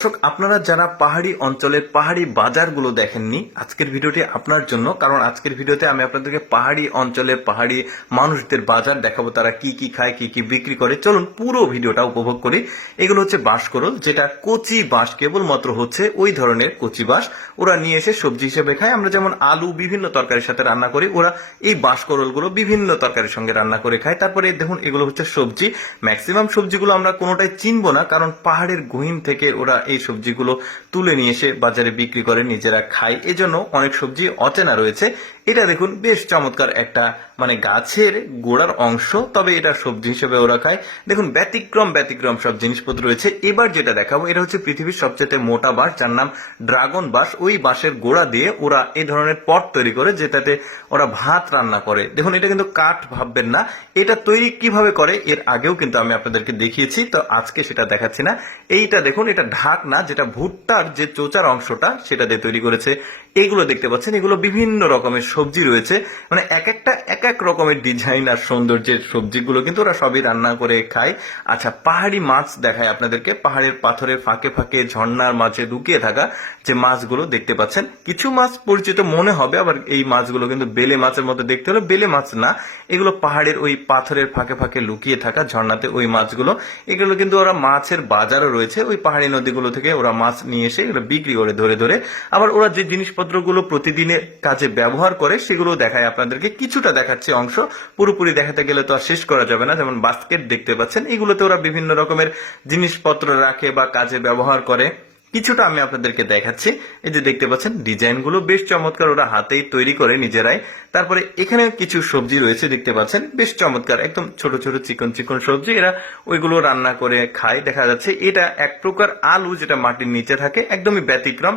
দর্শক, আপনারা যারা পাহাড়ি অঞ্চলের পাহাড়ি বাজারগুলো দেখেননি, আজকের ভিডিওটি আপনার জন্য। কারণ আজকের ভিডিওতে আমি আপনাদেরকে পাহাড়ি অঞ্চলের পাহাড়ি মানুষদের বাজার দেখাবো, তারা কি কি খায়, কি কি বিক্রি করে। চলুন পুরো ভিডিওটা উপভোগ করি। এগুলো হচ্ছে বাঁশকরল, যেটা কচি বাঁশ, কেবলমাত্র হচ্ছে ওই ধরনের কচি বাঁশ ওরা নিয়ে এসে সবজি হিসেবে খায়। আমরা যেমন আলু বিভিন্ন তরকারির সাথে রান্না করি, ওরা এই বাঁশকরলগুলো বিভিন্ন তরকারির সঙ্গে রান্না করে খায়। তারপরে দেখুন, এগুলো হচ্ছে সবজি। ম্যাক্সিমাম সবজিগুলো আমরা কোনোটাই চিনবো না, কারণ পাহাড়ের গহীন থেকে ওরা এই সবজিগুলো তুলে নিয়ে এসে বাজারে বিক্রি করে, নিজেরা খায়, এজন্য অনেক সবজি অচেনা রয়েছে। এটা দেখুন, বেশ চমৎকার একটা গাছের গোড়ার অংশ, তবে এটা সবজি হিসেবে ওরা খায়। দেখুন, ব্যতিক্রম ব্যতিক্রম সব জিনিসপত্র রয়েছে। এবার যেটা দেখাবো, এটা হচ্ছে পৃথিবীর সবচেয়ে মোটা বাঁশ, যার নাম ড্রাগন বাঁশ। ওই বাঁশের গোড়া দিয়ে ওরা এই ধরনের পট তৈরি করে, যেটাতে ওরা ভাত রান্না করে। দেখুন, এটা কিন্তু কাঠ ভাববেন না। এটা তৈরি কিভাবে করে এর আগেও কিন্তু আমি আপনাদেরকে দেখিয়েছি, তো আজকে সেটা দেখাচ্ছি না। এইটা দেখুন, এটা ঢাক না, যেটা ভুট্টার যে চোচার অংশটা সেটা দিয়ে তৈরি করেছে। এগুলো দেখতে পাচ্ছেন, এগুলো বিভিন্ন রকমের সবজি রয়েছে, এক একটা এক এক রকমের ডিজাইন আর সৌন্দর্যের সবজিগুলো কিন্তু ওরা সবই রান্না করে খায়। আচ্ছা, পাহাড়ি মাছ দেখায় আপনাদেরকে। পাহাড়ের পাথরের ফাঁকে ফাঁকে ঝর্ণার মাঝে লুকিয়ে থাকা যে মাছগুলো দেখতে পাচ্ছেন, কিছু মাছ পরিচিত মনে হবে, আবার এই মাছগুলো কিন্তু বেলে মাছের মতো দেখতে হলে বেলে মাছ না। এগুলো পাহাড়ের ওই পাথরের ফাঁকে ফাঁকে লুকিয়ে থাকা ঝর্ণাতে ওই মাছগুলো। এগুলো কিন্তু ওরা মাছের বাজারও রয়েছে, ওই পাহাড়ি নদীগুলো থেকে ওরা মাছ নিয়ে এসে এগুলো বিক্রি করে ধরে ধরে। আবার ওরা যে জিনিসপত্রগুলো প্রতিদিনের কাজে ব্যবহার করে সেগুলো দেখায় আপনাদেরকে। কিছুটা দেখাচ্ছে অংশ, পুরোপুরি দেখাতে গেলে তো আর শেষ করা যাবে না। যেমন বাস্কেট দেখতে পাচ্ছেন, এগুলোতে ওরা বিভিন্ন রকমের জিনিসপত্র রাখে বা কাজে ব্যবহার করে। কিছুটা আমি আপনাদেরকে দেখাচ্ছি। এই যে দেখতে পাচ্ছেন, ডিজাইনগুলো বেশ চমৎকার, ওরা হাতেই তৈরি করে নিজেরাই। তারপরে এখানে কিছু সবজি রয়েছে দেখতে পাচ্ছেন, বেশ চমৎকার, একদম ছোট ছোট চিকন চিকন সবজি। এরা ওইগুলো রান্না করে খায়। দেখা যাচ্ছে এটা এক প্রকার আলু, যেটা মাটির নিচে থাকে, একদমই ব্যতিক্রম।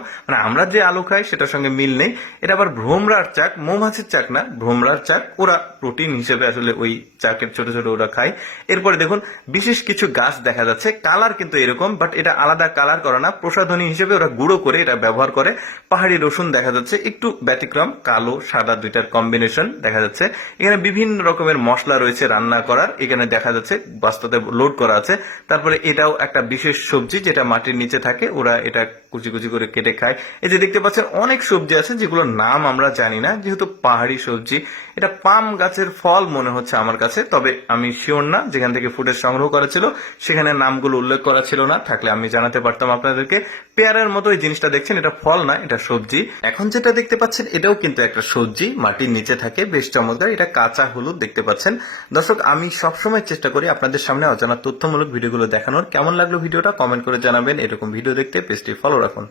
আমরা যে আলু খাই সেটার সঙ্গে মিল নেই। এটা আবার ভ্রমরার চাক, মৌমাছির চাক না, ভ্রমরার চাক। ওরা প্রোটিন হিসেবে আসলে ওই চাকের ছোট ছোট ওরা খায়। এরপরে দেখুন, বিশেষ কিছু গাছ দেখা যাচ্ছে, কালার কিন্তু এরকম, বাট এটা আলাদা কালার করা না, প্রসাধনী হিসেবে ওরা গুঁড়ো করে এটা ব্যবহার করে। পাহাড়ি রসুন দেখা যাচ্ছে, একটু ব্যতিক্রম, কালো সাদা দুইটার কম্বিনেশন দেখা যাচ্ছে। এখানে বিভিন্ন রকমের মশলা রয়েছে রান্না করার, এখানে দেখা যাচ্ছে বস্তাতে লোড করা আছে। তারপরে এটাও একটা বিশেষ সবজি, যেটা মাটির নিচে থাকে, ওরা এটা কুচি কুচি করে কেটে খায়। এই যে দেখতে পাচ্ছেন, অনেক সবজি আছে যেগুলোর নাম আমরা জানি না, যেহেতু পাহাড়ি সবজি। এটা পাম গাছের ফল মনে হচ্ছে আমার কাছে, তবে আমি শিওর না। যেখান থেকে ফুটেজ সংগ্রহ করা ছিল সেখানে নামগুলো উল্লেখ করা ছিল না, থাকলে আমি জানাতে পারতাম আপনাদেরকে। পেয়ারার মতো এই জিনিসটা দেখছেন, এটা ফল না, এটা সবজি। এখন যেটা দেখতে পাচ্ছেন, এটাও কিন্তু একটা সবজি, মাটির নিচে থাকে, বেশ চমৎকার। এটা কাঁচা হলুদ দেখতে পাচ্ছেন। দর্শক, আমি সবসময় চেষ্টা করি আপনাদের সামনে অজানা তথ্যমূলক ভিডিওগুলো দেখানোর। কেমন লাগলো ভিডিওটা কমেন্ট করে জানাবেন। এরকম ভিডিও দেখতে পেজটি ফলো রাখুন।